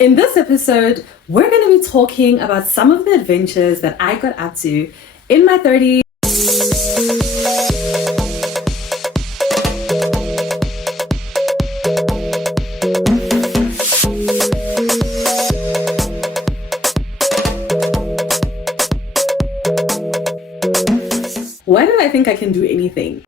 In this episode, we're going to be talking about some of the adventures that I got up to in my 30s. Why did I think I can do anything?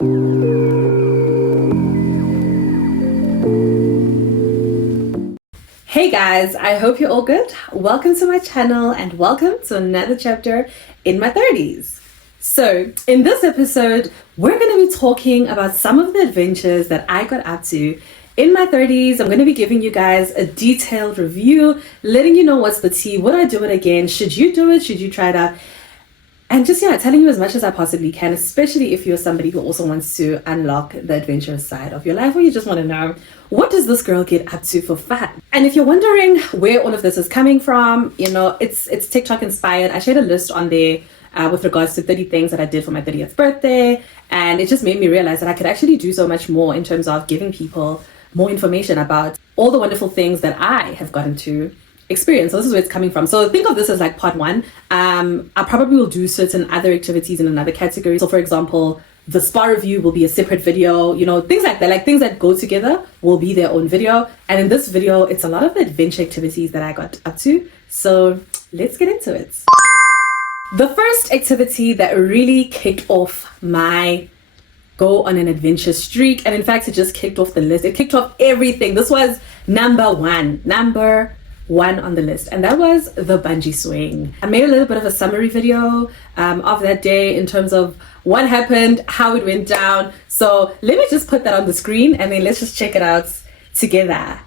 Hey guys, I hope you're all good. Welcome to my channel and welcome to another chapter in my 30s. So in this episode, we're going to be talking about some of the adventures that I got up to in my 30s. I'm going to be giving you guys a detailed review, letting you know what's the tea, would I do it again, should you do it, should you try it out? And just, telling you as much as I possibly can, especially if you're somebody who also wants to unlock the adventurous side of your life, or you just want to know, what does this girl get up to for fun? And if you're wondering where all of this is coming from, it's TikTok inspired. I shared a list on there with regards to 30 things that I did for my 30th birthday. And it just made me realize that I could actually do so much more in terms of giving people more information about all the wonderful things that I have gotten to experience. So this is where it's coming from. So think of this as like part one. I probably will do certain other activities in another category. So for example, the spa review will be a separate video, things like that, like things that go together will be their own video. And in this video, it's a lot of the adventure activities that I got up to. So let's get into it. The first activity that really kicked off my go on an adventure streak, and in fact, it just kicked off the list. It kicked off everything. This was number one on the list, and that was the bungee swing. I made a little bit of a summary video of that day in terms of what happened, how it went down. So let me just put that on the screen and then let's just check it out together.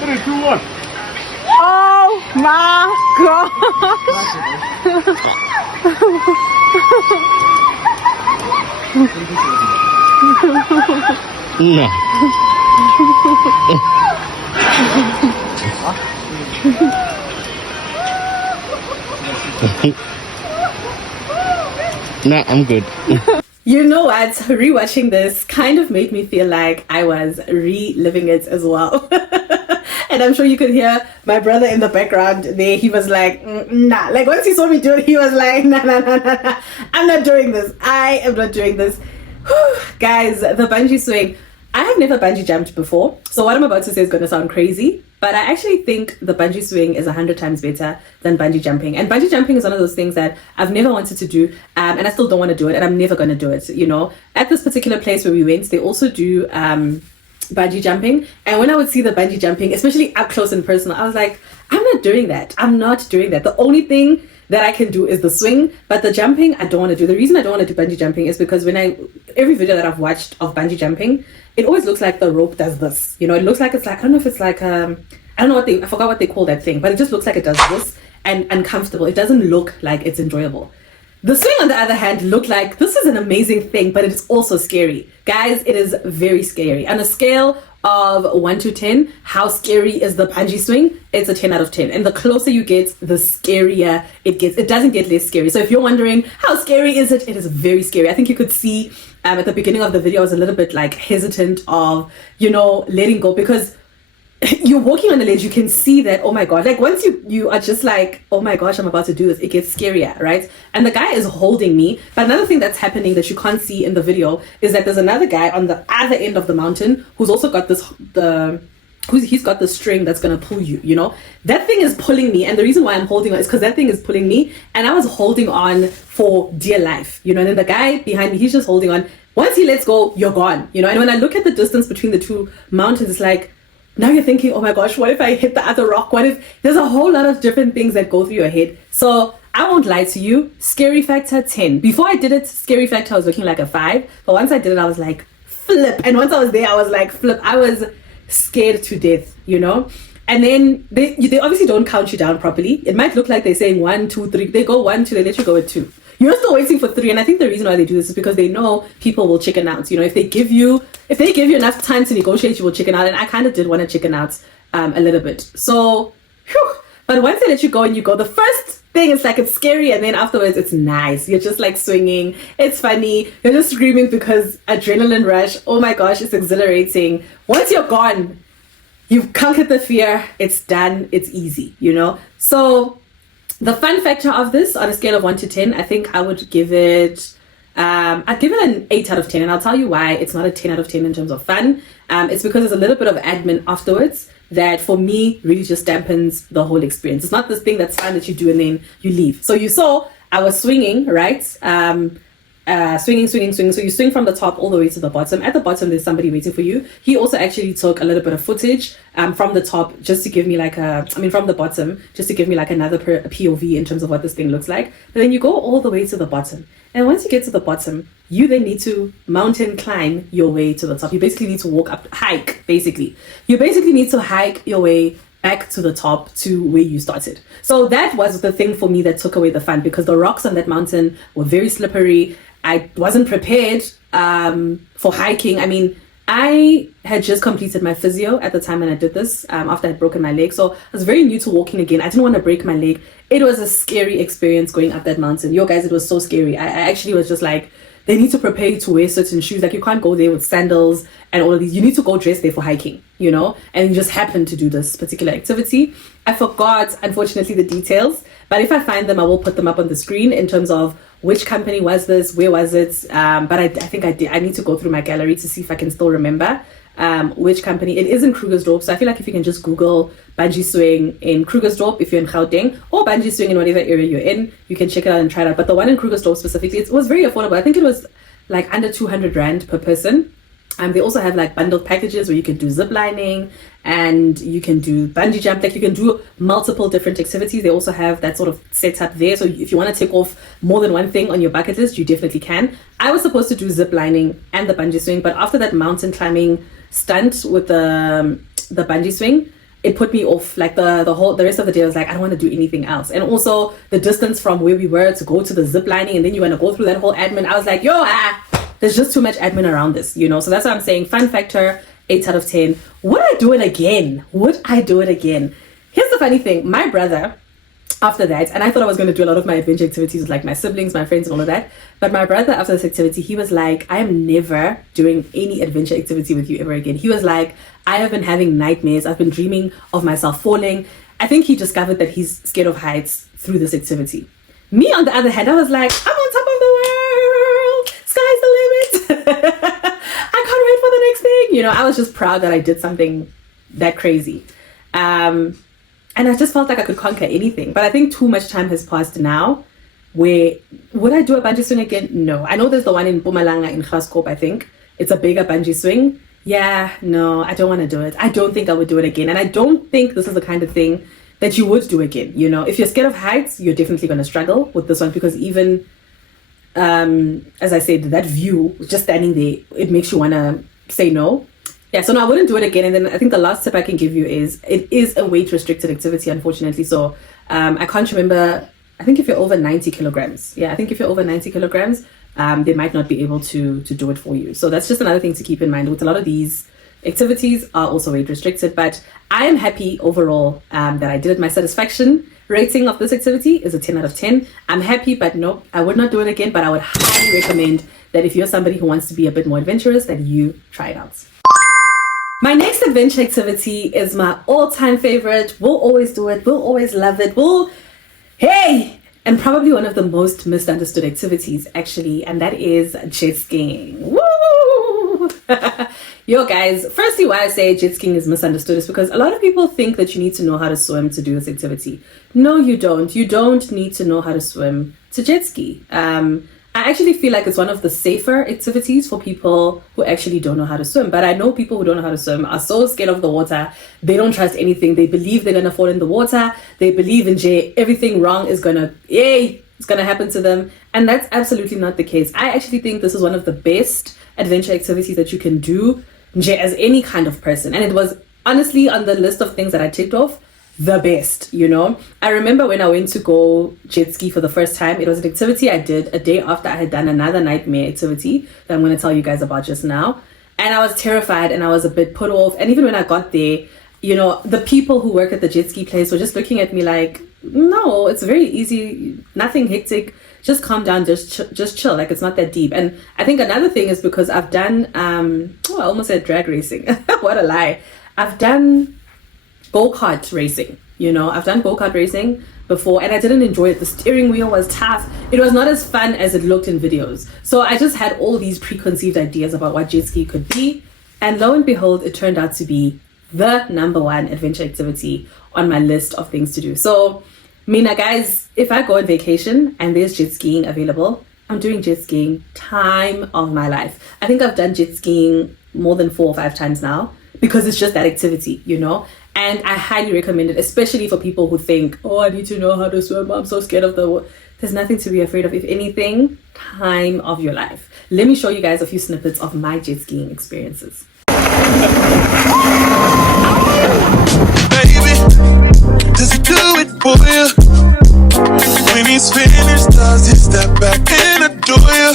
Three, two, one. Oh my gosh! No. No, I'm good. You know what? Rewatching this kind of made me feel like I was reliving it as well. And I'm sure you could hear my brother in the background there. He was like, nah. Like once he saw me do it, he was like, nah. I'm not doing this. I am not doing this. Whew. Guys, the bungee swing. I have never bungee jumped before. So what I'm about to say is going to sound crazy. But I actually think the bungee swing is 100 times better than bungee jumping. And bungee jumping is one of those things that I've never wanted to do. And I still don't want to do it. And I'm never going to do it. At this particular place where we went, they also do bungee jumping. And when I would see the bungee jumping, especially up close and personal, I was like, I'm not doing that. The only thing that I can do is the swing, but the jumping I don't want to do. The reason I don't want to do bungee jumping is because every video that I've watched of bungee jumping, it always looks like the rope does this. It looks like it's like, I don't know if it's like I forgot what they call that thing, but it just looks like it does this and uncomfortable. It doesn't look like it's enjoyable. The swing, on the other hand, looked like this is an amazing thing, but it is also scary. Guys, it is very scary. On a scale of 1 to 10, how scary is the bungee swing? It's a 10 out of 10. And the closer you get, the scarier it gets. It doesn't get less scary. So if you're wondering how scary is it, it is very scary. I think you could see at the beginning of the video, I was a little bit like hesitant of, letting go, because you're walking on the ledge, you can see that, oh my god, like once you are just like, oh my gosh, I'm about to do this, it gets scarier, right? And the guy is holding me. But another thing that's happening that you can't see in the video is that there's another guy on the other end of the mountain who's also got he's got the string that's gonna pull you. That thing is pulling me, and the reason why I'm holding on is because that thing is pulling me, and I was holding on for dear life, and then the guy behind me, he's just holding on. Once he lets go, you're gone, and when I look at the distance between the two mountains, it's like, now you're thinking, oh my gosh, what if I hit the other rock? What if there's a whole lot of different things that go through your head? So I won't lie to you, scary factor 10. Before I did it, scary factor was looking like a 5, but once I did it, I was like, flip. And once I was there, I was like, flip. I was scared to death, And then they obviously don't count you down properly. It might look like they're saying 1, 2, 3. They go 1, 2, they let you go at 2. you're still waiting for 3. And I think the reason why they do this is because they know people will chicken out. You know, if they give you enough time to negotiate, you will chicken out. And I kind of did want to chicken out a little bit. So, whew. But once they let you go and you go, the first thing is like it's scary, and then afterwards it's nice. You're just like swinging. It's funny. You're just screaming because adrenaline rush. Oh my gosh, it's exhilarating. Once you're gone, you've conquered the fear. It's done. It's easy, you know? So the fun factor of this on a scale of 1 to 10, I think I would give it, I'd give it an 8 out of 10. And I'll tell you why it's not a 10 out of 10 in terms of fun. It's because there's a little bit of admin afterwards that for me really just dampens the whole experience. It's not this thing that's fun that you do and then you leave. So you saw I was swinging, right? Swinging. So you swing from the top all the way to the bottom. At the bottom, there's somebody waiting for you. He also actually took a little bit of footage from the top just to give me from the bottom, just to give me like another POV in terms of what this thing looks like. But then you go all the way to the bottom. And once you get to the bottom, you then need to mountain climb your way to the top. You basically need to hike, basically. You basically need to hike your way back to the top to where you started. So that was the thing for me that took away the fun, because the rocks on that mountain were very slippery. I wasn't prepared for hiking. I mean, I had just completed my physio at the time when I did this, after I'd broken my leg. So I was very new to walking again. I didn't want to break my leg. It was a scary experience going up that mountain. Yo, guys, it was so scary. I actually was just like, they need to prepare you to wear certain shoes. Like, you can't go there with sandals and all of these. You need to go dressed there for hiking, you know? And you just happened to do this particular activity. I forgot, unfortunately, the details. But if I find them, I will put them up on the screen in terms of which company was this, where was it. But I think I did. I need to go through my gallery to see if I can still remember which company. It is in Krugersdorp. So I feel like if you can just Google Bungee Swing in Krugersdorp, if you're in Gauteng, or Bungee Swing in whatever area you're in, you can check it out and try it out. But the one in Krugersdorp specifically, it was very affordable. I think it was like under 200 Rand per person. They also have like bundled packages where you can do zip lining and you can do bungee jump. Like, you can do multiple different activities. They also have that sort of setup there. So if you want to tick off more than one thing on your bucket list, you definitely can. I was supposed to do zip lining and the bungee swing, but after that mountain climbing stunt with the bungee swing, it put me off. Like the rest of the day I was like, I don't want to do anything else. And also the distance from where we were to go to the zip lining, and then you want to go through that whole admin. I was like, there's just too much admin around this, you know? So that's what I'm saying. Fun factor, 8 out of 10. Would I do it again? Here's the funny thing. My brother, after that, and I thought I was going to do a lot of my adventure activities with like my siblings, my friends and all of that. But my brother, after this activity, he was like, I am never doing any adventure activity with you ever again. He was like, I have been having nightmares. I've been dreaming of myself falling. I think he discovered that he's scared of heights through this activity. Me, on the other hand, I was like, I'm on top of the world. Sky's the limit. I can't wait for the next thing. You know, I was just proud that I did something that crazy. And I just felt like I could conquer anything. But I think too much time has passed now where, would I do a bungee swing again? No. I know there's the one in Mpumalanga in Gaskop, I think. It's a bigger bungee swing. Yeah, no, I don't want to do it. I don't think I would do it again. And I don't think this is the kind of thing that you would do again. You know, if you're scared of heights, you're definitely going to struggle with this one, because even, as I said, that view, just standing there, it makes you want to say no. Yeah, so no, I wouldn't do it again. And then I think the last tip I can give you is, it is a weight restricted activity, unfortunately. So I can't remember, I think if you're over 90 kilograms, they might not be able to do it for you. So that's just another thing to keep in mind. With a lot of these activities are also weight restricted, but I am happy overall that I did it. My satisfaction rating of this activity is a 10 out of 10. I'm happy, but no, I would not do it again. But I would highly recommend that if you're somebody who wants to be a bit more adventurous, that you try it out. My next adventure activity is my all-time favorite. We'll always do it. We'll always love it. And probably one of the most misunderstood activities, actually, and that is jet skiing. Woo! Yo, guys, firstly, why I say jet skiing is misunderstood is because a lot of people think that you need to know how to swim to do this activity. No, you don't. You don't need to know how to swim to jet ski. I actually feel like it's one of the safer activities for people who actually don't know how to swim. But I know people who don't know how to swim are so scared of the water. They don't trust anything. They believe they're going to fall in the water. They believe in everything wrong is going to happen to them. And that's absolutely not the case. I actually think this is one of the best adventure activities that you can do as any kind of person. And it was honestly on the list of things that I ticked off, the best, you know. I remember when I went to go jet ski for the first time, it was an activity I did a day after I had done another nightmare activity that I'm going to tell you guys about just now. And I was terrified and I was a bit put off. And even when I got there, you know, the people who work at the jet ski place were just looking at me like, no, it's very easy, nothing hectic, just calm down, just chill, like it's not that deep. And I think another thing is because I've done, I almost said drag racing. What a lie. I've done go-kart racing, you know, I've done go-kart racing before and I didn't enjoy it. The steering wheel was tough. It was not as fun as it looked in videos. So I just had all these preconceived ideas about what jet ski could be. And lo and behold, it turned out to be the number one adventure activity on my list of things to do. So, Mina, guys, if I go on vacation and there's jet skiing available, I'm doing jet skiing time of my life. I think I've done jet skiing more than 4 or 5 times now because it's just that activity, you know? And I highly recommend it, especially for people who think, oh, I need to know how to swim. I'm so scared of the water. There's nothing to be afraid of. If anything, time of your life. Let me show you guys a few snippets of my jet skiing experiences. Baby, does he do it for you? When he's finished, does he step back and adore you?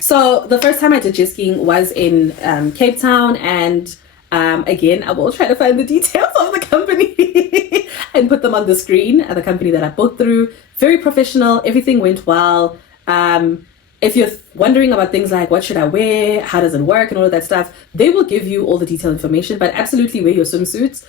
So the first time I did jet skiing was in Cape Town, and again, I will try to find the details of the company and put them on the screen. The company that I booked through, very professional, everything went well. If you're wondering about things like what should I wear, how does it work, and all of that stuff, they will give you all the detailed information, but absolutely wear your swimsuits.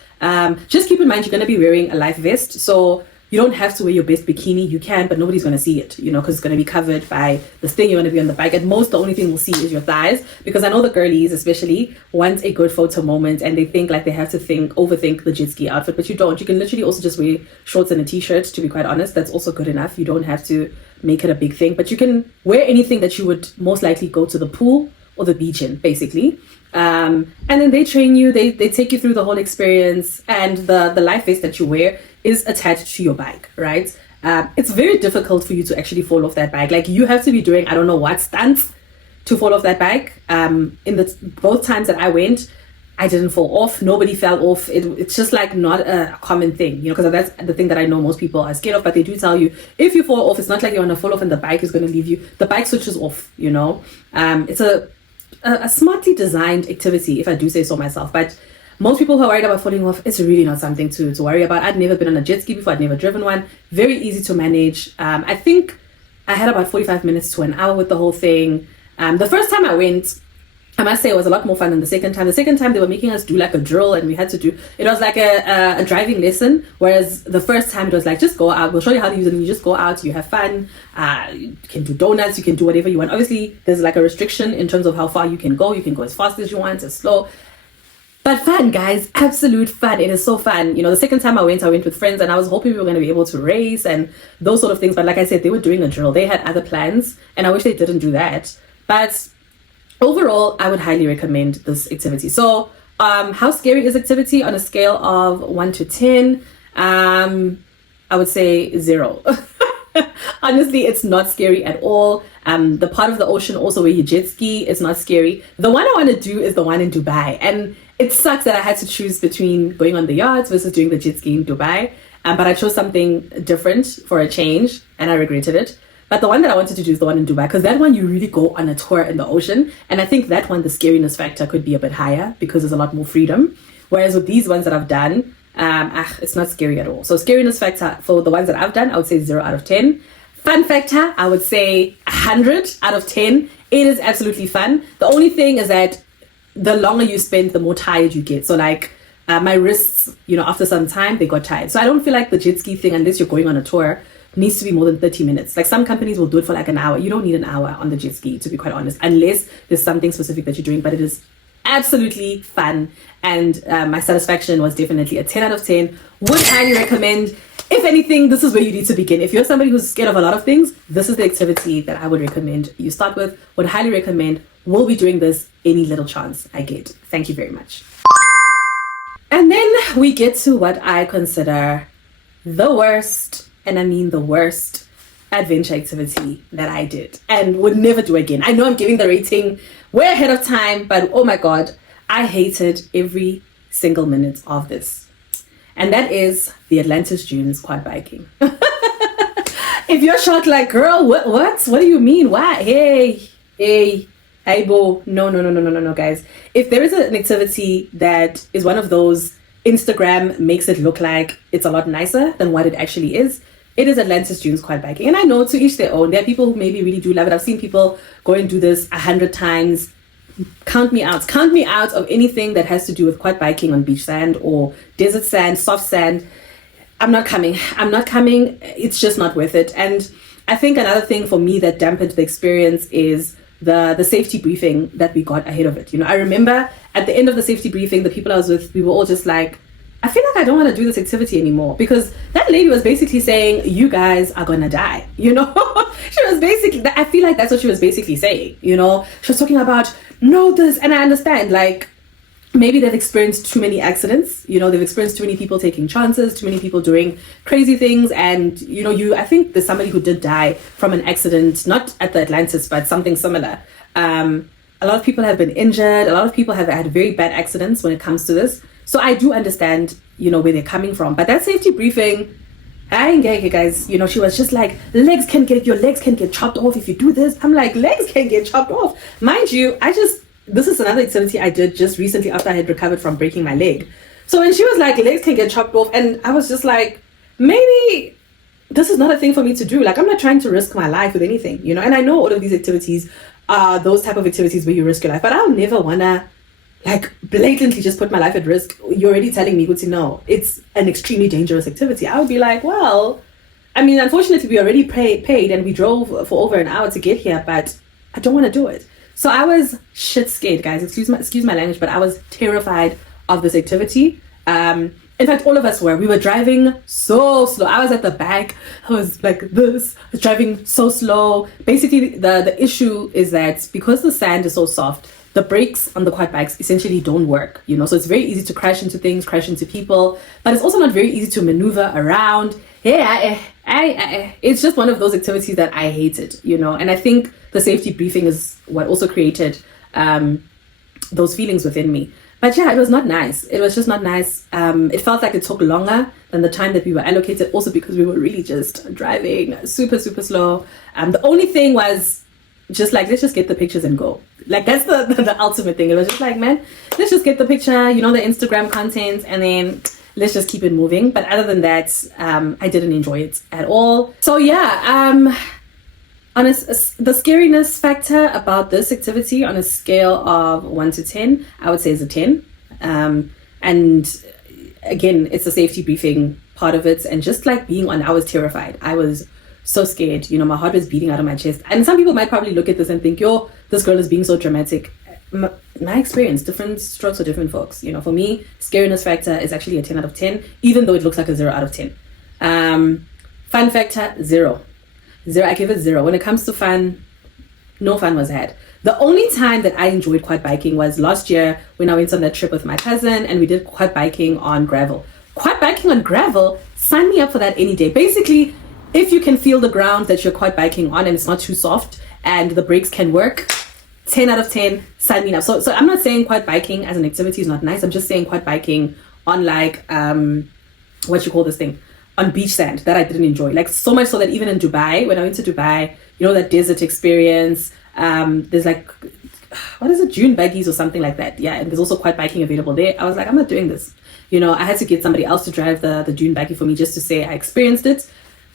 Just keep in mind you're going to be wearing a life vest, so you don't have to wear your best bikini. You can, but nobody's going to see it, you know, because it's going to be covered by this thing you're going to be on the bike. At most, the only thing we'll see is your thighs, because I know the girlies especially want a good photo moment and they think like they have to overthink the jet ski outfit, but you don't. You can literally also just wear shorts and a t-shirt, to be quite honest. That's also good enough. You don't have to make it a big thing, but you can wear anything that you would most likely go to the pool or the beach in, basically. And then they train you, they take you through the whole experience, and the life vest that you wear is attached to your bike, right? It's very difficult for you to actually fall off that bike. Like, you have to be doing I don't know what stunts to fall off that bike. In the both times that I went, I didn't fall off. Nobody fell off. It's just like not a common thing, you know, because that's the thing that I know most people are scared of. But they do tell you if you fall off, it's not like you're gonna fall off and the bike is gonna leave you. The bike switches off, you know. It's a smartly designed activity, if I do say so myself. But most people who are worried about falling off, it's really not something to worry about. I'd never been on a jet ski before. I'd never driven one. Very easy to manage. I think I had about 45 minutes to an hour with the whole thing. The first time I went, I must say it was a lot more fun than the second time. The second time they were making us do like a drill, and we had to do, it was like a driving lesson, whereas the first time it was like, just go out, we'll show you how to use it, and you just go out, you have fun, you can do donuts, you can do whatever you want. Obviously there's like a restriction in terms of how far you can go as fast as you want, as slow, but fun, guys, absolute fun. It is so fun. You know, the second time I went with friends, and I was hoping we were going to be able to race and those sort of things, but like I said, they were doing a drill, they had other plans, and I wish they didn't do that. But overall, I would highly recommend this activity. So, how scary is activity on a scale of 1 to 10? I would say 0. Honestly, it's not scary at all. The part of the ocean also where you jet ski is not scary. The one I want to do is the one in Dubai. And it sucks that I had to choose between going on the yachts versus doing the jet ski in Dubai. But I chose something different for a change, and I regretted it. But the one that I wanted to do is the one in Dubai, because that one you really go on a tour in the ocean. And I think that one, the scariness factor could be a bit higher because there's a lot more freedom. Whereas with these ones that I've done, it's not scary at all. So scariness factor for the ones that I've done, I would say 0 out of 10. Fun factor, I would say 100 out of 10. It is absolutely fun. The only thing is that the longer you spend, the more tired you get. So like my wrists, you know, after some time, they got tired. So I don't feel like the jet ski thing, unless you're going on a tour, needs to be more than 30 minutes. Like some companies will do it for like an hour. You don't need an hour on the jet ski, to be quite honest, unless there's something specific that you're doing. But it is absolutely fun, and my satisfaction was definitely a 10 out of 10. Would highly recommend. If anything, this is where you need to begin. If you're somebody who's scared of a lot of things, this is the activity that I would recommend you start with. Would highly recommend. We'll be doing this any little chance I get. Thank you very much. And then we get to what I consider the worst, and I mean the worst, adventure activity that I did and would never do again. I know I'm giving the rating way ahead of time, but oh my God, I hated every single minute of this. and that is the Atlantis Dunes quad biking. If you're shocked, like, girl, what do you mean? Why? Hey, bo. No, guys. If there is an activity that is one of those Instagram makes it look like it's a lot nicer than what it actually is, it is Atlantis Dunes quad biking. And I know, to each their own. There are people who maybe really do love it. I've seen people go and do this 100 times. Count me out of anything that has to do with quad biking on beach sand or desert sand, soft sand. I'm not coming. It's just not worth it. And I think another thing for me that dampened the experience is the safety briefing that we got ahead of it. You know, I remember at the end of the safety briefing, the people I was with, we were all just like, I feel like I don't want to do this activity anymore, because that lady was basically saying, you guys are gonna die, you know. She was basically, I feel like that's what she was basically saying, you know. She was talking about, no, this, and I understand, like, maybe they've experienced too many accidents, you know, they've experienced too many people taking chances, too many people doing crazy things, and, you know, I think there's somebody who did die from an accident, not at the Atlantis, but something similar. A lot of people have been injured, a lot of people have had very bad accidents when it comes to this. So I do understand, you know, where they're coming from. But that safety briefing, I ain't gay, guys. You know, she was just like, your legs can get chopped off if you do this. I'm like, legs can get chopped off. Mind you, this is another activity I did just recently after I had recovered from breaking my leg. So when she was like, legs can get chopped off, and I was just like, maybe this is not a thing for me to do. Like, I'm not trying to risk my life with anything, you know. And I know all of these activities are those type of activities where you risk your life, but I'll never wanna like blatantly just put my life at risk. You're already telling me, Guti, no, it's an extremely dangerous activity. I would be like, well, I mean, unfortunately, we already paid and we drove for over an hour to get here, but I don't want to do it. So I was shit scared, guys. Excuse my language, but I was terrified of this activity. In fact, all of us were. We were driving so slow. I was at the back. I was like this. I was driving so slow. Basically, the issue is that because the sand is so soft, the brakes on the quad bikes essentially don't work, you know. So it's very easy to crash into things, crash into people, but it's also not very easy to maneuver around. Yeah, it's just one of those activities that I hated, you know. And I think the safety briefing is what also created those feelings within me. But yeah, it was not nice. It was just not nice. It felt like it took longer than the time that we were allocated, also because we were really just driving super, super slow. The only thing was just like, let's just get the pictures and go. Like, that's the ultimate thing. It was just like, man, let's just get the picture, you know, the Instagram content, and then let's just keep it moving. But other than that, I didn't enjoy it at all. So yeah, the scariness factor about this activity on a scale of 1 to 10, I would say is a 10. And again, it's the safety briefing part of it. And just like being on, I was terrified. I was so scared, you know, my heart was beating out of my chest. And some people might probably look at this and think, yo, this girl is being so dramatic. My experience, different strokes for different folks. You know, for me, scariness factor is actually a 10 out of 10, even though it looks like a 0 out of 10. Fun factor, 0. I give it 0. When it comes to fun, no fun was had. The only time that I enjoyed quad biking was last year when I went on that trip with my cousin and we did quad biking on gravel. Quad biking on gravel, sign me up for that any day. Basically, if you can feel the ground that you're quad biking on and it's not too soft and the brakes can work, 10 out of 10, sign me up. So I'm not saying quad biking as an activity is not nice. I'm just saying quad biking on like, what you call this thing? On beach sand that I didn't enjoy. Like, so much so that even in Dubai, when I went to Dubai, you know, that desert experience, there's like, what is it? Dune buggies or something like that. Yeah, and there's also quad biking available there. I was like, I'm not doing this. You know, I had to get somebody else to drive the dune buggy for me just to say I experienced it.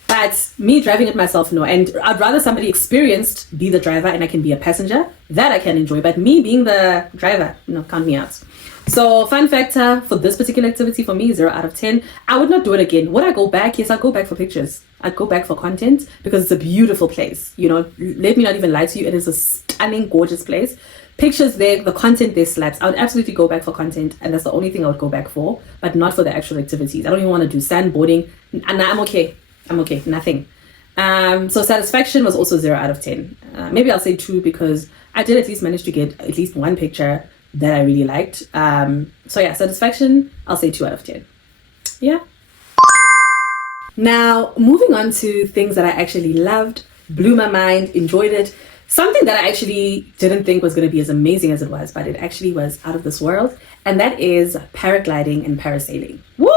But me driving it myself, no. And I'd rather somebody experienced be the driver and I can be a passenger. That I can enjoy. But me being the driver, no, count me out. So fun factor for this particular activity for me, 0 out of 10. I would not do it again. Would I go back? Yes, I'd go back for pictures. I'd go back for content because it's a beautiful place. You know, let me not even lie to you. It is a stunning, gorgeous place. Pictures there, the content there slaps. I would absolutely go back for content, and that's the only thing I would go back for, but not for the actual activities. I don't even want to do sandboarding. And I'm okay. Nothing. So satisfaction was also 0 out of 10. Maybe I'll say 2 because I did at least manage to get at least one picture that I really liked. So yeah, satisfaction, I'll say 2 out of 10. Yeah. Now, moving on to things that I actually loved, blew my mind, enjoyed it. Something that I actually didn't think was going to be as amazing as it was, but it actually was out of this world. And that is paragliding and parasailing. Woo!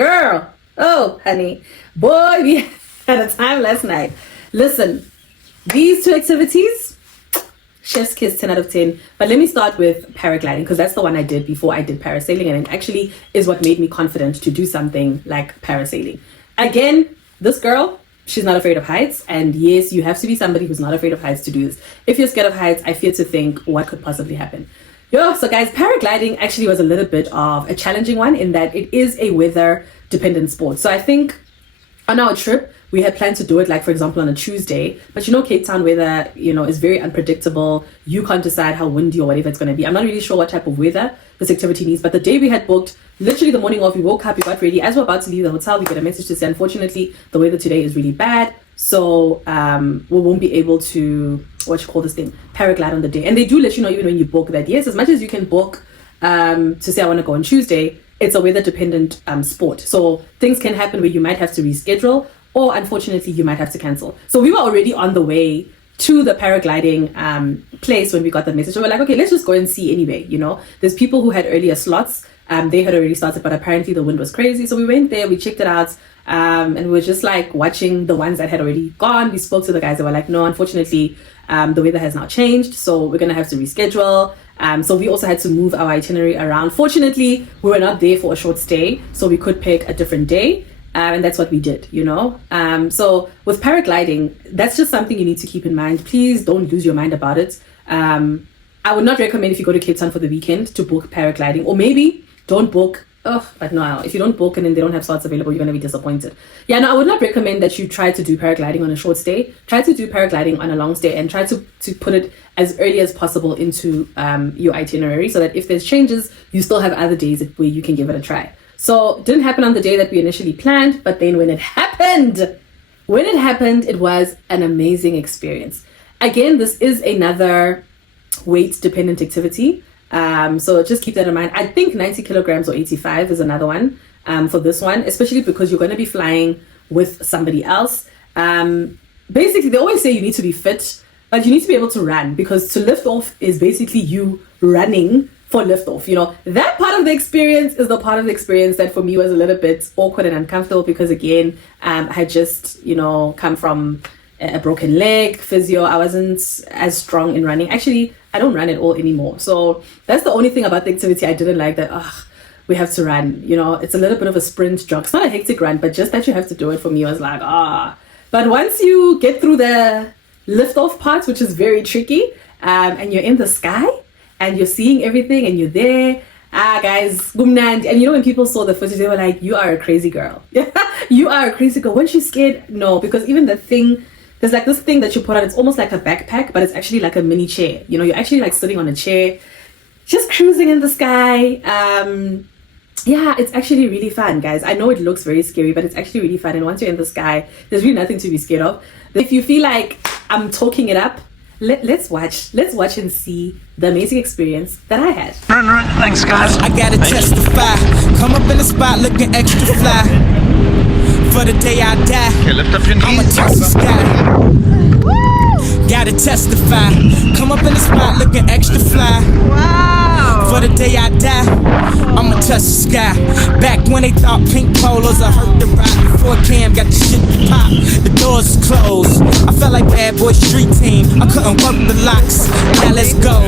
Girl, oh, honey. Boy, we had a time last night. Listen, these two activities, chef's kiss, 10 out of 10. But let me start with paragliding, because that's the one I did before I did parasailing, and it actually is what made me confident to do something like parasailing. Again, this girl, she's not afraid of heights, and yes, you have to be somebody who's not afraid of heights to do this. If you're scared of heights, I fear to think what could possibly happen. So guys, paragliding actually was a little bit of a challenging one in that it is a weather dependent sport. So I think on our trip, we had planned to do it, like, for example, on a Tuesday. But Cape Town weather, is very unpredictable. You can't decide how windy or whatever it's going to be. I'm not really sure what type of weather this activity needs. But the day we had booked, literally the morning of, we woke up, we got ready. As we're about to leave the hotel, we get a message to say, unfortunately, the weather today is really bad. So we won't be able to, paraglide on the day. And they do let you know, even when you book, that yes, as much as you can book to say I want to go on Tuesday, it's a weather dependent sport. So things can happen where you might have to reschedule, or unfortunately you might have to cancel. So we were already on the way to the paragliding place when we got the message. So we're like, okay, let's just go and see anyway. There's people who had earlier slots. They had already started, but apparently the wind was crazy. So we went there, we checked it out, and we were just like watching the ones that had already gone. We spoke to the guys that were like, no, unfortunately, the weather has now changed, so we're going to have to reschedule. So we also had to move our itinerary around. Fortunately, we were not there for a short stay, so we could pick a different day. And that's what we did, So with paragliding, that's just something you need to keep in mind. Please don't lose your mind about it. I would not recommend, if you go to Cape Town for the weekend, to book paragliding, or maybe don't book. But no, if you don't book and then they don't have slots available, you're going to be disappointed. I would not recommend that you try to do paragliding on a short stay. Try to do paragliding on a long stay, and try to put it as early as possible into your itinerary, so that if there's changes, you still have other days where you can give it a try. So it didn't happen on the day that we initially planned, but then when it happened, it was an amazing experience. Again, this is another weight dependent activity. So just keep that in mind. I think 90 kilograms or 85 is another one for this one, especially because you're going to be flying with somebody else. Basically, they always say you need to be fit, but you need to be able to run, because to lift off is basically you running for liftoff. That part of the experience is the part of the experience that for me was a little bit awkward and uncomfortable, because again, I had just, come from a broken leg, physio. I wasn't as strong in running. Actually, I don't run at all anymore. So that's the only thing about the activity I didn't like, that, we have to run. It's a little bit of a sprint jog. It's not a hectic run, but just that you have to do it, for me was like, But once you get through the liftoff part, which is very tricky, and you're in the sky, and you're seeing everything, and you're there. Guys, gumnand. And when people saw the footage, they were like, you are a crazy girl. You are a crazy girl. Weren't you scared? No, because even the thing, there's like this thing that you put on, it's almost like a backpack, but it's actually like a mini chair. You're actually like sitting on a chair, just cruising in the sky. It's actually really fun, guys. I know it looks very scary, but it's actually really fun. And once you're in the sky, there's really nothing to be scared of. If you feel like I'm talking it up, let's watch and see the amazing experience that I had. Run. Thanks, guys. I gotta testify. Come up in the spot looking extra fly. For the day I die, Okay, lift up your knees. I'ma touch the sky. Gotta testify. Come up in the spot looking extra fly. Wow. For the day I die, I'ma touch the sky. Back when they thought pink polos I hurt the rock. Before Cam got the shit to pop, the doors was closed. I felt like bad boy street team. I couldn't work the locks. Now let's go.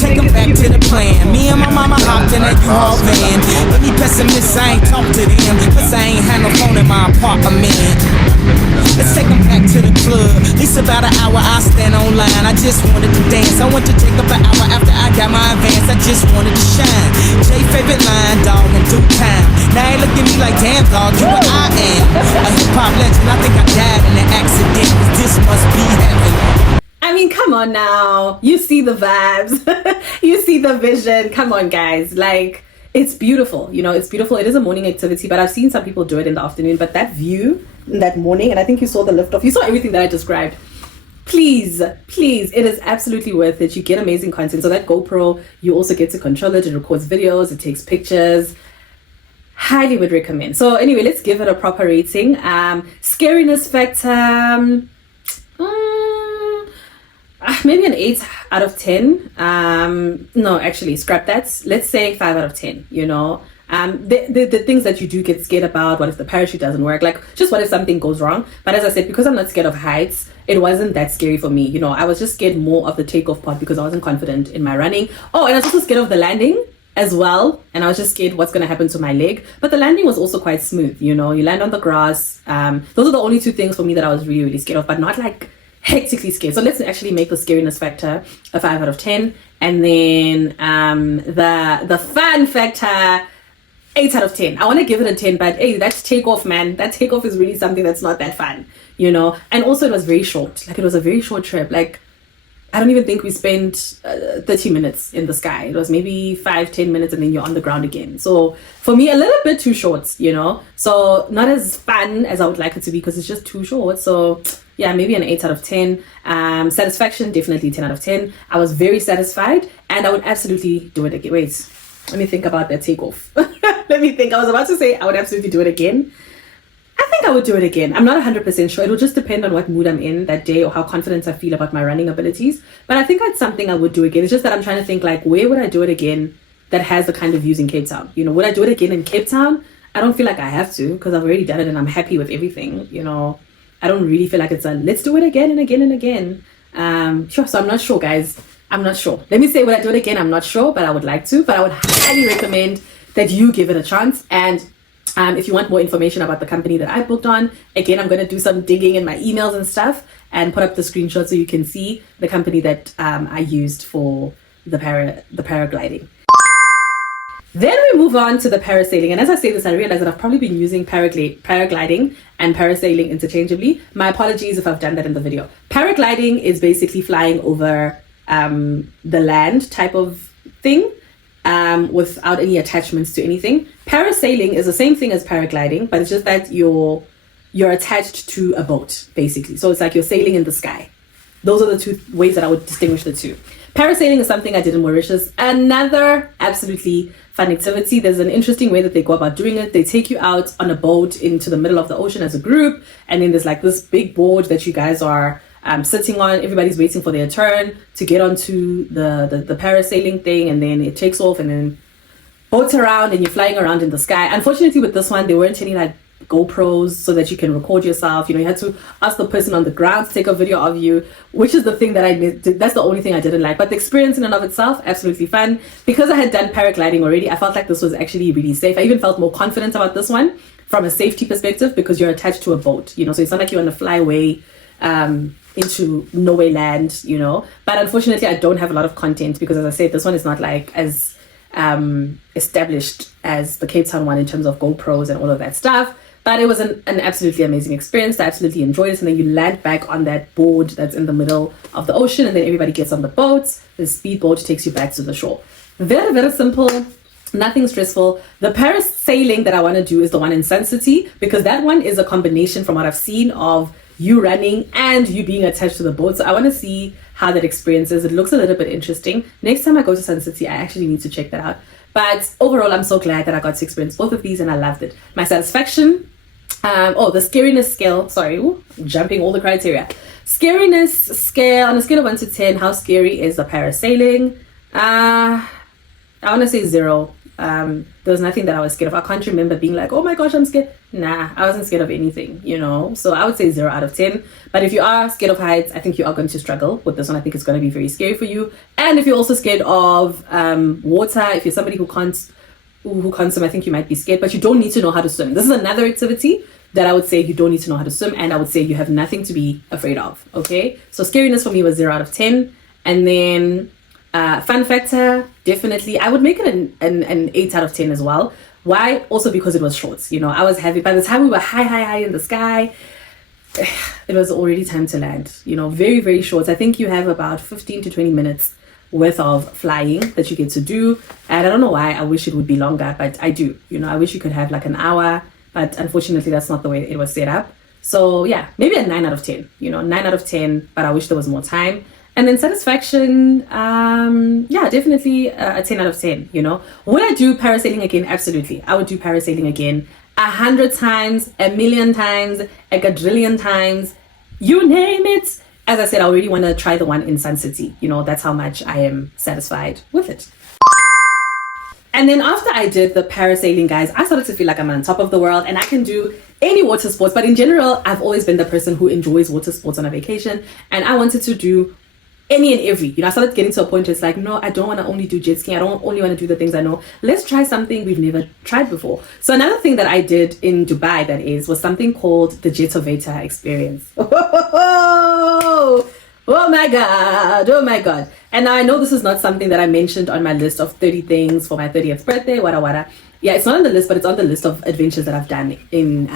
Take them back to the plan. Me and my mama hopped in that U-Haul van. Any pessimists, I ain't talk to them, cause I ain't had no phone in my apartment. Let's take them back to the club. At least about an hour I stand online. I just wanted to dance. I went to take up an hour after I got my advance. I just wanted to shine. Jay favorite line, dog, in due time. Now they look at me like, damn, dog, you what I am. A hip-hop legend. I think I died in an accident, cause this must be heaven. I mean, come on now. You see the vibes. You see the vision. Come on, guys. Like, it's beautiful. It's beautiful. It is a morning activity, but I've seen some people do it in the afternoon. But that view in that morning, and I think you saw the lift off, you saw everything that I described. Please, it is absolutely worth it. You get amazing content. So that GoPro, you also get to control it. It records videos. It takes pictures. Highly would recommend. So anyway, let's give it a proper rating. Scariness factor, maybe an 8 out of 10. No, actually, scrap that. Let's say 5 out of 10. The things that you do get scared about, what if the parachute doesn't work, like just what if something goes wrong. But as I said, because I'm not scared of heights, it wasn't that scary for me. I was just scared more of the takeoff part because I wasn't confident in my running. Oh, and I was also scared of the landing as well, and I was just scared what's going to happen to my leg. But the landing was also quite smooth. You land on the grass. Those are the only two things for me that I was really, really scared of, but not like hectically scared. So let's actually make the scariness factor a 5 out of 10, and then the fun factor 8 out of 10. I want to give it a 10, but hey, that's takeoff, man. That takeoff is really something that's not that fun, And also it was very short. Like, it was a very short trip. Like, I don't even think we spent 30 minutes in the sky. It was maybe 5-10 minutes, and then you're on the ground again. So for me, a little bit too short, So not as fun as I would like it to be because it's just too short. So yeah, maybe an 8 out of 10. Satisfaction, definitely 10 out of 10. I was very satisfied, and I would absolutely do it again. Wait, let me think about that takeoff. Let me think. I was about to say I would absolutely do it again. I think I would do it again. I'm not 100% sure. It will just depend on what mood I'm in that day or how confident I feel about my running abilities. But I think that's something I would do again. It's just that I'm trying to think, like, where would I do it again that has the kind of views in Cape Town? Would I do it again in Cape Town? I don't feel like I have to because I've already done it and I'm happy with everything. I don't really feel like it's a let's do it again and again and again. Sure. So I'm not sure, guys. I'm not sure. Let me say, would I do it again? I'm not sure, but I would like to. But I would highly recommend that you give it a chance. And if you want more information about the company that I booked on, again, I'm going to do some digging in my emails and stuff and put up the screenshot so you can see the company that I used for the paragliding. Then we move on to the parasailing. And as I say this, I realize that I've probably been using paragliding and parasailing interchangeably. My apologies if I've done that in the video. Paragliding is basically flying over the land type of thing. Without any attachments to anything. Parasailing is the same thing as paragliding, but it's just that you're attached to a boat, basically. So it's like you're sailing in the sky. Those are the two ways that I would distinguish the two. Parasailing is something I did in Mauritius. Another absolutely fun activity. There's an interesting way that they go about doing it. They take you out on a boat into the middle of the ocean as a group, and then there's like this big board that you guys are sitting on. Everybody's waiting for their turn to get onto the parasailing thing, and then it takes off and then boats around and you're flying around in the sky. Unfortunately with this one, they weren't any like GoPros so that you can record yourself. You had to ask the person on the ground to take a video of you, which is the thing that I missed. That's the only thing I didn't like. But the experience in and of itself, absolutely fun. Because I had done paragliding already, I felt like this was actually really safe. I even felt more confident about this one from a safety perspective because you're attached to a boat, so it's not like you're on a flyaway into nowhere land, but unfortunately I don't have a lot of content because, as I said, this one is not like as established as the Cape Town one in terms of GoPros and all of that stuff. But it was an absolutely amazing experience. I absolutely enjoyed it. And then you land back on that board that's in the middle of the ocean, and then everybody gets on the boat. The speedboat takes you back to the shore. Very, very simple. Nothing stressful. The parasailing that I want to do is the one in Sun City, because that one is a combination from what I've seen of you running and you being attached to the boat. So I want to see how that experience is. It looks a little bit interesting. Next time I go to Sun City, I actually need to check that out. But overall, I'm so glad that I got to experience both of these and I loved it. My satisfaction, the scariness scale, jumping all the criteria. Scariness scale, on a scale of 1 to 10, how scary is the parasailing? I want to say 0. There was nothing that I was scared of. I can't remember being like, oh my gosh, I'm scared. Nah, I wasn't scared of anything, So I would say 0 out of 10. But if you are scared of heights, I think you are going to struggle with this one. I think it's going to be very scary for you. And if you're also scared of water, if you're somebody who can't swim, I think you might be scared, but you don't need to know how to swim. This is another activity that I would say you don't need to know how to swim, and I would say you have nothing to be afraid of, okay? So scariness for me was 0 out of 10. And then fun factor, definitely, I would make it an 8 out of 10 as well. Why? Also because it was short. I was heavy. By the time we were high in the sky, it was already time to land. Very, very short. I think you have about 15 to 20 minutes worth of flying that you get to do. And I don't know why I wish it would be longer, but I do. I wish you could have like an hour, but unfortunately that's not the way it was set up. So yeah, maybe a 9 out of 10. 9 out of 10, but I wish there was more time. And then satisfaction, definitely a 10 out of 10, Would I do parasailing again? Absolutely. I would do parasailing again 100 times, 1,000,000 times, a quadrillion times, you name it. As I said, I already want to try the one in Sun City. That's how much I am satisfied with it. And then after I did the parasailing, guys, I started to feel like I'm on top of the world and I can do any water sports. But in general, I've always been the person who enjoys water sports on a vacation. And I wanted to do any and every. I started getting to a point where it's like, no, I don't want to only do jet skiing. I don't only want to do the things I know. Let's try something we've never tried before. So another thing that I did in Dubai, was something called the Jetovator experience. Oh my God. Oh my God. And now I know this is not something that I mentioned on my list of 30 things for my 30th birthday, wada. Yeah, it's not on the list, but it's on the list of adventures that I've done in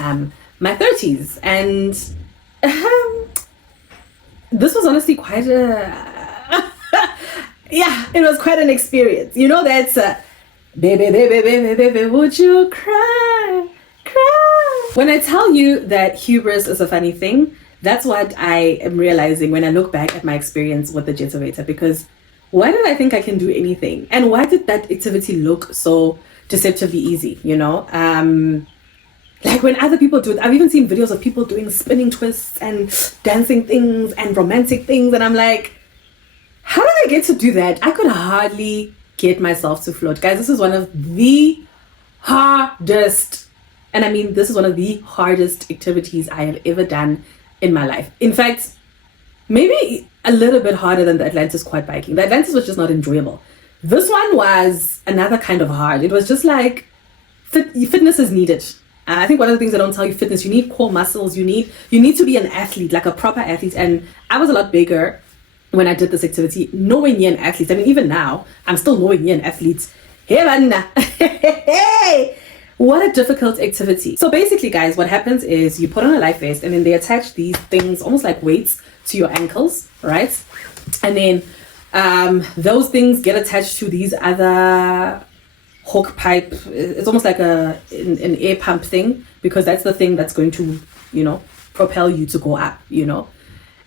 my 30s. And this was honestly quite it was quite an experience. That's baby, would you cry? When I tell you that hubris is a funny thing, that's what I am realizing when I look back at my experience with the Jetovator, because why did I think I can do anything? And why did that activity look so deceptively easy, Like when other people do it, I've even seen videos of people doing spinning twists and dancing things and romantic things. And I'm like, how did I get to do that? I could hardly get myself to float. Guys, this is one of the hardest, and I mean, this is one of the hardest activities I have ever done in my life. In fact, maybe a little bit harder than the Atlantis quad biking. The Atlantis was just not enjoyable. This one was another kind of hard. It was just like fitness is needed. I think one of the things they don't tell you, fitness, you need core muscles. You need to be an athlete, like a proper athlete. And I was a lot bigger when I did this activity, nowhere near an athlete. I mean, even now, I'm still nowhere near an athlete. Hey, what a difficult activity. So basically, guys, what happens is you put on a life vest and then they attach these things, almost like weights, to your ankles, right? And then those things get attached to these other hook pipe. It's almost like an air pump thing, because that's the thing that's going to, propel you to go up,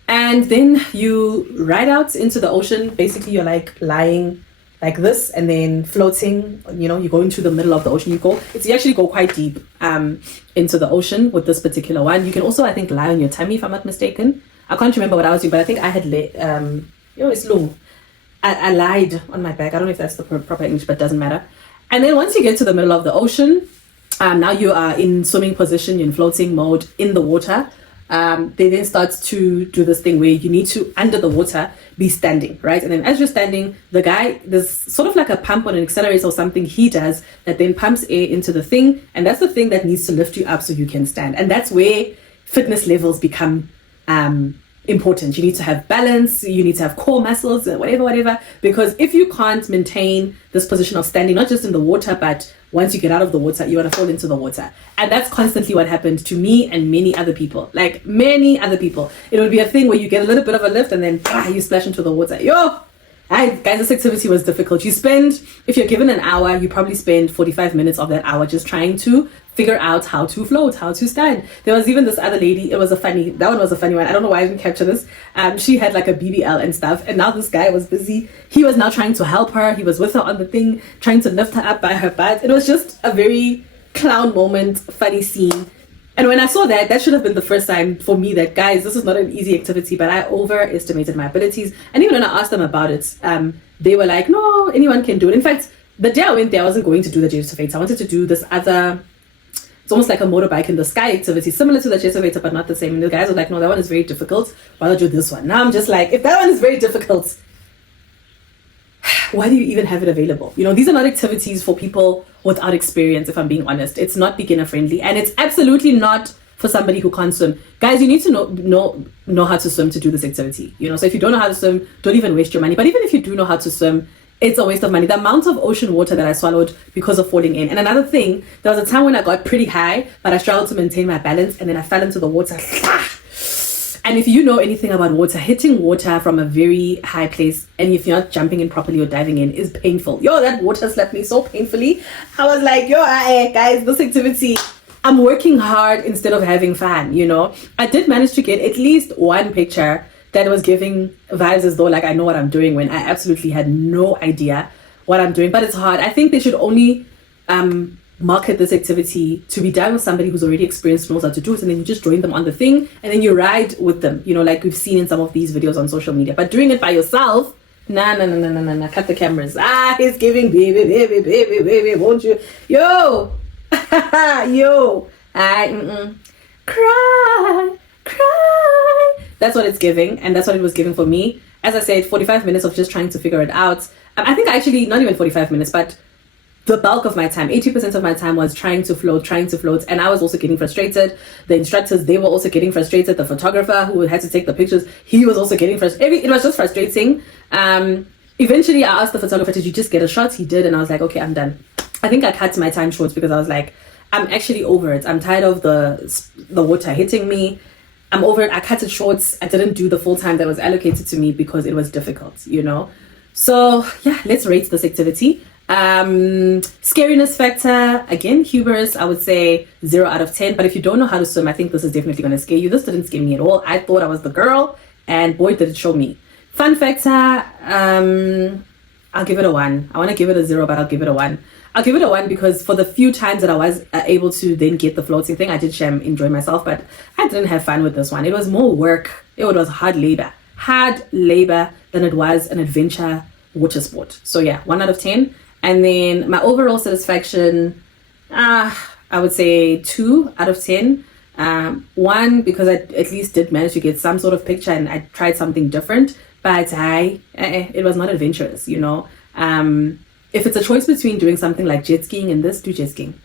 And then you ride out into the ocean. Basically, you're like lying like this and then floating, you go into the middle of the ocean. You actually go quite deep into the ocean with this particular one. You can also, I think, lie on your tummy, if I'm not mistaken. I can't remember what I was doing, but I think I had it's long. I lied on my back. I don't know if that's the proper English, but it doesn't matter. And then once you get to the middle of the ocean, now you are in swimming position, you're in floating mode in the water. They then start to do this thing where you need to, under the water, be standing, right? And then as you're standing, the guy, there's sort of like a pump on an accelerator or something he does that then pumps air into the thing. And that's the thing that needs to lift you up so you can stand. And that's where fitness levels become important. You need to have balance, you need to have core muscles, whatever. Because if you can't maintain this position of standing, not just in the water, but once you get out of the water, you're going to fall into the water. And that's constantly what happened to me and many other people. Like many other people. It would be a thing where you get a little bit of a lift and then you splash into the water. Guys, this activity was difficult. If you're given an hour, you probably spend 45 minutes of that hour just trying to figure out how to float, how to stand. There was even this other lady. That one was a funny one. I don't know why I didn't capture this. She had like a BBL and stuff. And now this guy was busy. He was now trying to help her. He was with her on the thing, trying to lift her up by her butt. It was just a very clown moment, funny scene. And when I saw that should have been the first time for me that, guys, this is not an easy activity, but I overestimated my abilities. And even when I asked them about it, they were like, no, anyone can do it. In fact, the day I went there, I wasn't going to do the Jetovator. I wanted to do this other, it's almost like a motorbike in the sky activity, similar to the Jetovator, but not the same. And the guys were like, no, that one is very difficult. Why don't you do this one? Now I'm just like, if that one is very difficult, why do you even have it available? These are not activities for people without experience, if I'm being honest. It's not beginner friendly, and it's absolutely not for somebody who can't swim. Guys, you need to know how to swim to do this activity. So if you don't know how to swim, don't even waste your money. But even if you do know how to swim, it's a waste of money. The amount of ocean water that I swallowed because of falling in. And another thing, there was a time when I got pretty high, but I struggled to maintain my balance, and then I fell into the water. And if you know anything about water, hitting water from a very high place, and if you're not jumping in properly or diving in, is painful. That water slapped me so painfully. I was like, guys, this activity, I'm working hard instead of having fun, I did manage to get at least one picture that was giving vibes as though like I know what I'm doing, when I absolutely had no idea what I'm doing. But it's hard. I think they should only market this activity to be done with somebody who's already experienced, knows how to do it, and then you just join them on the thing and then you ride with them, like we've seen in some of these videos on social media. But doing it by yourself Nah. Cut the cameras. He's giving baby, won't you? Yo! Yo! Cry. That's what it's giving, and that's what it was giving for me. As I said, 45 minutes of just trying to figure it out. I think actually not even 45 minutes, but the bulk of my time, 80% of my time was trying to float, and I was also getting frustrated. The instructors, they were also getting frustrated. The photographer who had to take the pictures, he was also getting frustrated. It was just frustrating. Eventually, I asked the photographer, did you just get a shot? He did, and I was like, okay, I'm done. I think I cut my time short because I was like, I'm actually over it. I'm tired of the water hitting me. I'm over it. I cut it short. I didn't do the full time that was allocated to me because it was difficult, you know? So yeah, let's rate this activity. Scariness factor, again, hubris, I would say 0 out of 10. But if you don't know how to swim, I think this is definitely going to scare you. This didn't scare me at all. I thought I was the girl, and boy, did it show me. Fun factor, I'll give it a 1. I want to give it a 0, but I'll give it a 1. I'll give it a 1 because for the few times that I was able to then get the floating thing, I did enjoy myself, but I didn't have fun with this one. It was more work. It was hard labor than it was an adventure water sport. So yeah, 1 out of 10. And then my overall satisfaction, I would say 2 out of 10. 1 because I at least did manage to get some sort of picture and I tried something different, but it was not adventurous, you know. If it's a choice between doing something like jet skiing and this, do jet skiing.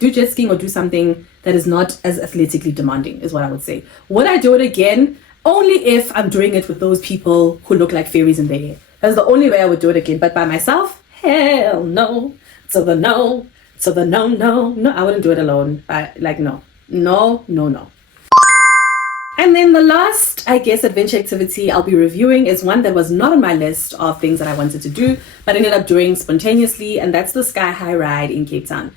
Do jet skiing or do something that is not as athletically demanding is what I would say. Would I do it again? Only if I'm doing it with those people who look like fairies in the air. That's the only way I would do it again. But by myself, hell no. So the no. No, I wouldn't do it alone. No. And then the last, I guess, adventure activity I'll be reviewing is one that was not on my list of things that I wanted to do, but ended up doing spontaneously, and that's the Sky High ride in Cape Town.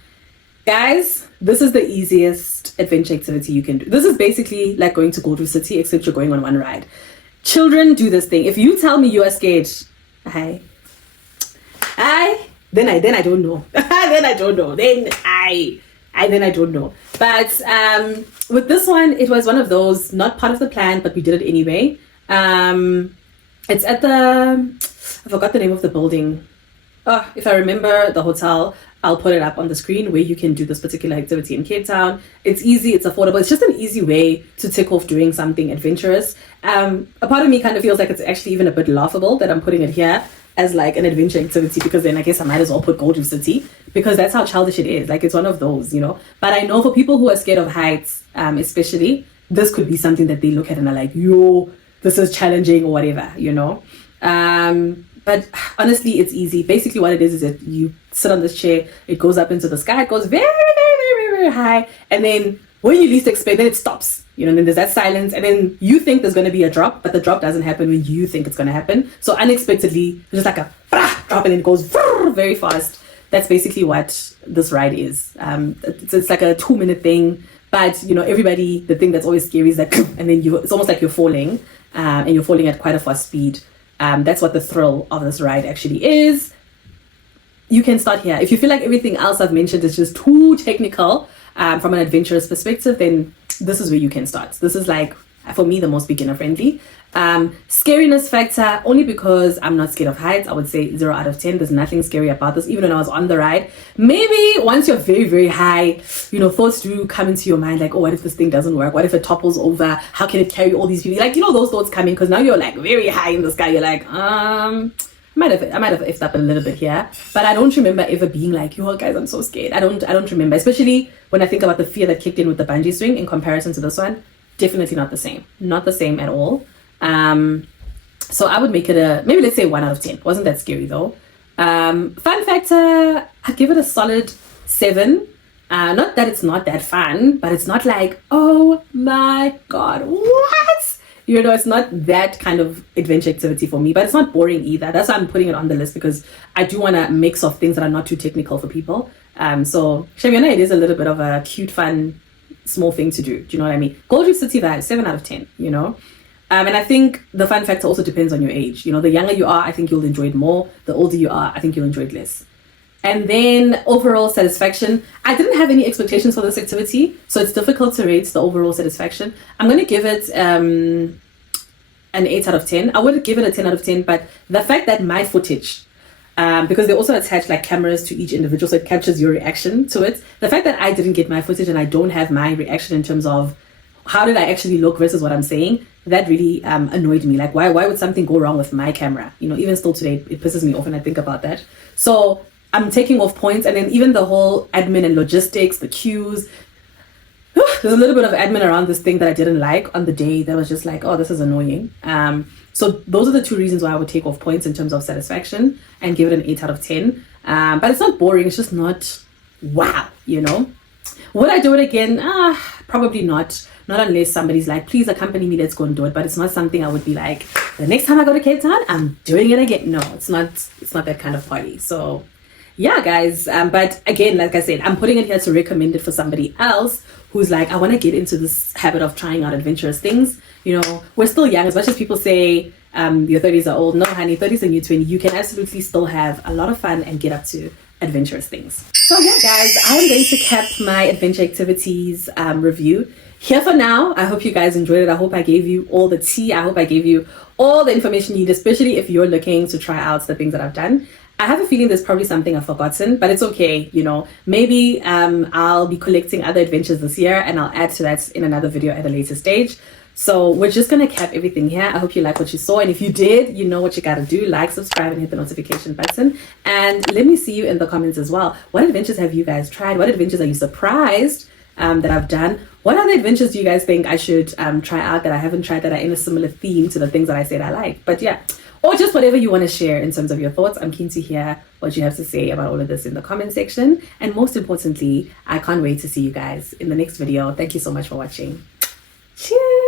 Guys, this is the easiest adventure activity you can do. This is basically like going to Gold City, except you're going on one ride. Children do this thing. If you tell me you are scared, then I don't know. Then I don't know. But with this one, it was one of those, not part of the plan, but we did it anyway. It's at I forgot the name of the building. Oh, if I remember the hotel, I'll put it up on the screen where you can do this particular activity in Cape Town. It's easy, it's affordable. It's just an easy way to tick off doing something adventurous. A part of me kind of feels like it's actually even a bit laughable that I'm putting it here as like an adventure activity, because then I guess I might as well put Gold Reef City, because that's how childish it is. Like, it's one of those, you know. But I know for people who are scared of heights, especially, this could be something that they look at and are like, yo, this is challenging or whatever, you know. But honestly, it's easy. Basically what it is that you sit on this chair, it goes up into the sky, it goes very, very, very, very high, and then when you least expect, then it stops. You know, and then there's that silence, and then you think there's going to be a drop, but the drop doesn't happen when you think it's going to happen. So unexpectedly, there's just like a drop, and then it goes very fast. That's basically what this ride is. It's like a 2-minute thing, but you know, everybody, the thing that's always scary is that, and then it's almost like you're falling, and you're falling at quite a fast speed. That's what the thrill of this ride actually is. You can start here. If you feel like everything else I've mentioned is just too technical from an adventurous perspective, then this is where you can start. This is like, for me, the most beginner friendly. Scariness factor, only because I'm not scared of heights, I would say 0 out of 10. There's nothing scary about this, even when I was on the ride. Maybe once you're very, very high, you know, thoughts do come into your mind like, oh, what if this thing doesn't work? What if it topples over? How can it carry all these people? Like, you know, those thoughts coming, because now you're like very high in the sky. You're like, I might have effed up a little bit here, but I don't remember ever being like, yo guys, I'm so scared. I don't remember, especially when I think about the fear that kicked in with the bungee swing in comparison to this one. Definitely not the same at all. So I would make it maybe let's say 1 out of 10. Wasn't that scary though. Fun factor, I'd give it a solid 7. Not that it's not that fun, but it's not like, oh my god, what? You know, it's not that kind of adventure activity for me, but it's not boring either. That's why I'm putting it on the list, because I do want a mix of things that are not too technical for people. So Shaviana, it is a little bit of a cute, fun, small thing to do. Do you know what I mean? Gold Reef City vibe, 7 out of 10, you know? And I think the fun factor also depends on your age. You know, the younger you are, I think you'll enjoy it more. The older you are, I think you'll enjoy it less. And then overall satisfaction, I didn't have any expectations for this activity, so it's difficult to rate the overall satisfaction. I'm going to give it an 8 out of 10. I would give it a 10 out of 10, but the fact that my footage, because they also attach like cameras to each individual, so it captures your reaction to it. The fact that I didn't get my footage and I don't have my reaction in terms of how did I actually look versus what I'm saying, that really annoyed me. Like, why would something go wrong with my camera? You know, even still today, it pisses me off when I think about that. So I'm taking off points, and then even the whole admin and logistics, the queues, there's a little bit of admin around this thing that I didn't like on the day. That was just like, oh, this is annoying. So those are the two reasons why I would take off points in terms of satisfaction and give it an 8 out of 10. But it's not boring. It's just not wow, you know. Would I do it again? Probably not. Not unless somebody's like, please accompany me, let's go and do it. But it's not something I would be like, the next time I go to Cape Town, I'm doing it again. No, it's not that kind of party. So yeah, guys. But again, like I said, I'm putting it here to recommend it for somebody else who's like, I want to get into this habit of trying out adventurous things. You know, we're still young. As much as people say your 30s are old, no, honey, 30s are new 20. You can absolutely still have a lot of fun and get up to adventurous things. So yeah, guys, I'm going to cap my adventure activities review here for now. I hope you guys enjoyed it. I hope I gave you all the tea. I hope I gave you all the information you need, especially if you're looking to try out the things that I've done. I have a feeling there's probably something I've forgotten, but it's okay. You know, maybe I'll be collecting other adventures this year and I'll add to that in another video at a later stage. So we're just going to cap everything here. I hope you like what you saw. And if you did, you know what you got to do. Like, subscribe, and hit the notification button. And let me see you in the comments as well. What adventures have you guys tried? What adventures are you surprised that I've done? What other adventures do you guys think I should try out that I haven't tried that are in a similar theme to the things that I said I like? But yeah, or just whatever you want to share in terms of your thoughts. I'm keen to hear what you have to say about all of this in the comment section. And most importantly, I can't wait to see you guys in the next video. Thank you so much for watching. Cheers.